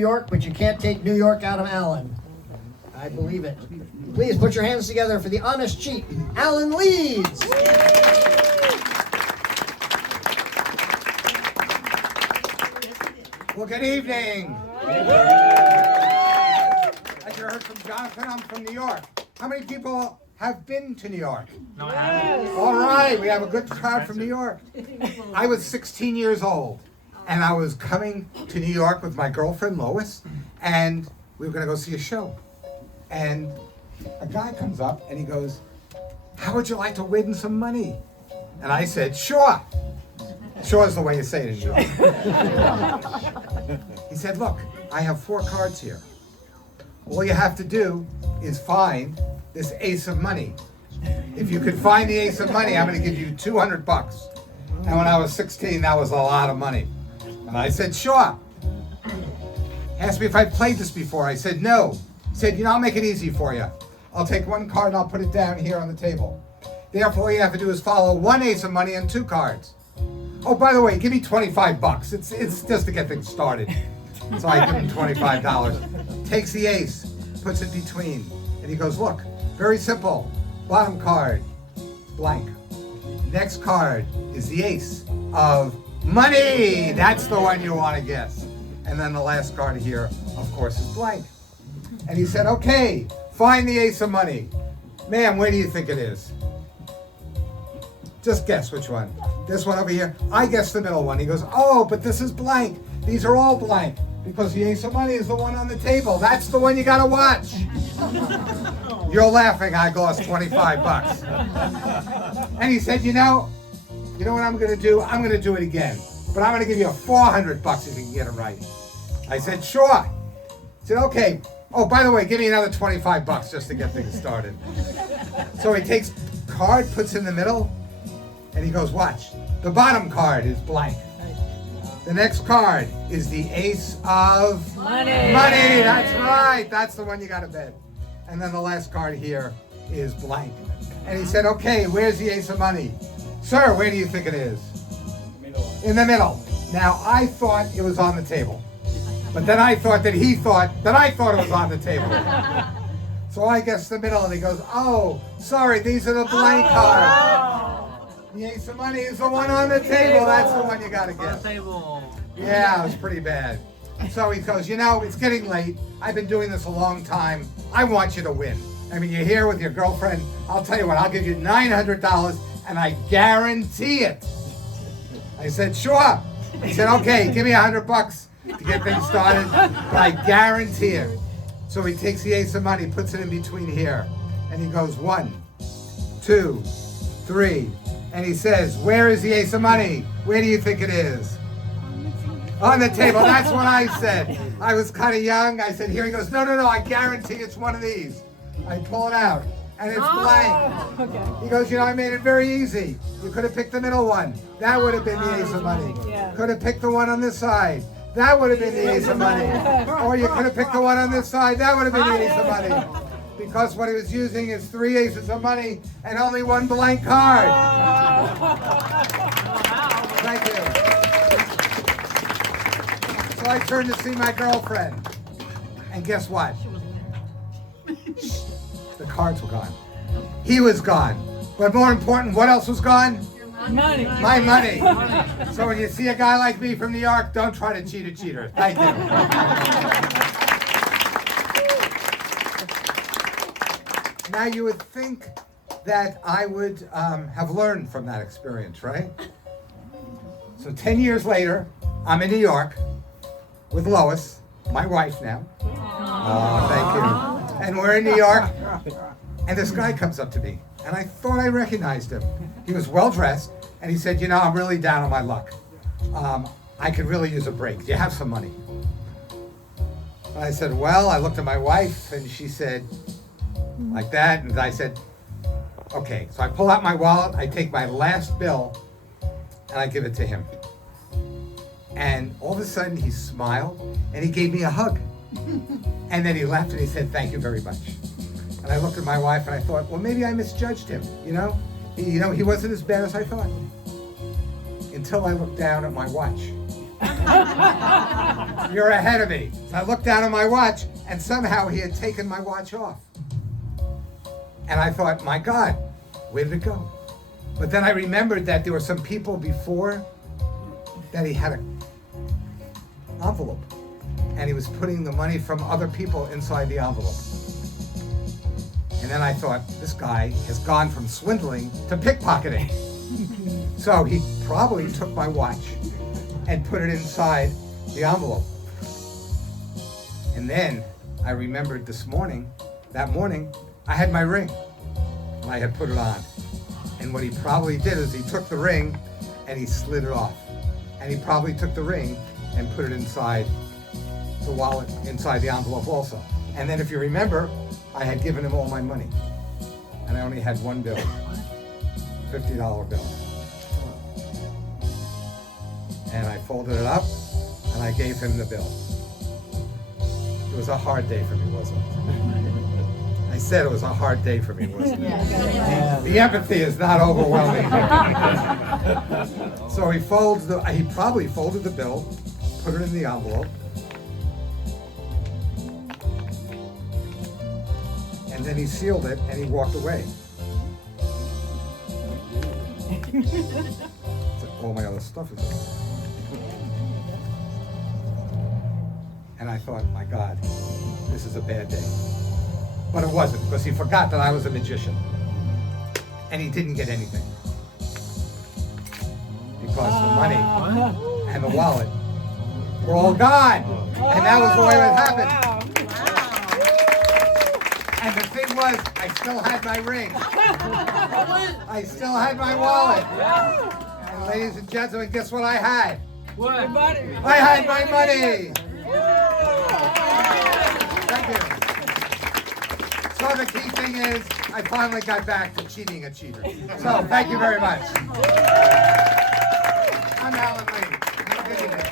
New York, but you can't take New York out of Alan. I believe it. Please put your hands together for the honest cheat, Alan Leeds. Well, good evening. As you heard from Jonathan, I'm from New York. How many people have been to New York? No, I haven't. All right, we have a good crowd from New York. I was 16 years old, and I was coming to New York with my girlfriend Lois, and we were going to go see a show. And a guy comes up and he goes, "How would you like to win some money?" And I said, "Sure." Sure is the way you say it in New York. He said, "Look, I have 4 cards here. All you have to do is find this ace of money. If you could find the ace of money, I'm going to give you $200. And when I was 16, that was a lot of money. And I said, "Sure." Asked me if I'd played this before. I said, "No." He said, "I'll make it easy for you. I'll take 1 card and I'll put it down here on the table. Therefore, all you have to do is follow 1 ace of money and 2 cards. Oh, by the way, give me $25. It's just to get things started." So I give him $25. Takes the ace, puts it between, and he goes, "Look, very simple. Bottom card, blank. Next card is the ace of money. That's the one you want to guess. And then the last card here, of course, is blank." And he said, "Okay, find the ace of money. Ma'am, where do you think it is?" Just guess which one. This one over here? I guess the middle one. He goes, "Oh, but this is blank. These are all blank because the ace of money is the one on the table. That's the one you gotta watch." You're laughing. I lost $25. And he said, you know what I'm gonna do? I'm gonna do it again, but I'm gonna give you $400 if you can get it right. I said, "Sure." He said, "Okay. Oh, by the way, give me another $25 just to get things started." So he takes card, puts in the middle, and he goes, "Watch. The bottom card is blank. The next card is the ace of Money. money. That's right. That's the one you got to bet. And then the last card here is blank." And he said, "Okay, where's the ace of money?" "Sir, where do you think it is?" "In the middle." Now, I thought it was on the table. But then I thought that he thought that I thought it was on the table. So I guessed the middle, and he goes, "Oh, sorry, these are the blank cards. The ace of money is the one on the table. That's the one you got to guess." Yeah, it was pretty bad. So he goes, "It's getting late. I've been doing this a long time. I want you to win. I mean, you're here with your girlfriend. I'll tell you what, I'll give you $900 and I guarantee it." I said, "Sure." He said, "Okay, give me $100 to get things started, but I guarantee it." So he takes the ace of money, puts it in between here, and he goes 1, 2, 3, and he says, "Where is the ace of money? Where do you think it is?" "On the table." That's what I said. I was kind of young. I said, "Here." He goes, No, I guarantee it's one of these." I pull it out, and it's blank. He goes, "I made it very easy. You could have picked the middle one. That would have been the ace of money. Could have picked the one on this side. That would have been the ace of money. Or you could have picked the one on this side. That would have been the ace of money." Because what he was using is 3 aces of money and only 1 blank card. Thank you. So I turned to see my girlfriend. And guess what? The cards were gone. He was gone. But more important, what else was gone? Money. My money. So when you see a guy like me from New York, don't try to cheat a cheater. Thank you. Now you would think that I would have learned from that experience, right? So 10 years later, I'm in New York with Lois, my wife now. Oh, thank you. And we're in New York, and this guy comes up to me, and I thought I recognized him. He was well dressed, and he said, "I'm really down on my luck. I could really use a break. Do you have some money?" And I said, "Well," I looked at my wife, and she said, like that, and I said, "Okay." So I pull out my wallet, I take my last bill, and I give it to him. And all of a sudden, he smiled, and he gave me a hug. And then he left, and he said, "Thank you very much." And I looked at my wife, and I thought, well, maybe I misjudged him, He wasn't as bad as I thought. Until I looked down at my watch. You're ahead of me. So I looked down at my watch, and somehow he had taken my watch off. And I thought, my God, where did it go? But then I remembered that there were some people before that he had an envelope. And he was putting the money from other people inside the envelope. And then I thought, this guy has gone from swindling to pickpocketing. So he probably took my watch and put it inside the envelope. And then I remembered that morning, I had my ring. And I had put it on. And what he probably did is he took the ring and he slid it off. And he probably took the ring and put it inside the wallet, inside the envelope also. And then if you remember, I had given him all my money. And I only had one bill, $50 bill. And I folded it up and I gave him the bill. It was a hard day for me, wasn't it? I said it was a hard day for me, wasn't it? The empathy is not overwhelming. So he probably folded the bill, put it in the envelope, and then he sealed it and he walked away. So all my other stuff is in there. And I thought, my God, this is a bad day. But it wasn't, because he forgot that I was a magician. And he didn't get anything. Because the money and the wallet were all gone. And that was the way it happened. And the thing was, I still had my ring. I still had my wallet. And ladies and gentlemen, guess what I had? What? I had my money. Thank you. So the key thing is, I finally got back to cheating a cheater. So thank you very much. I'm Alan Lee. Have a good evening.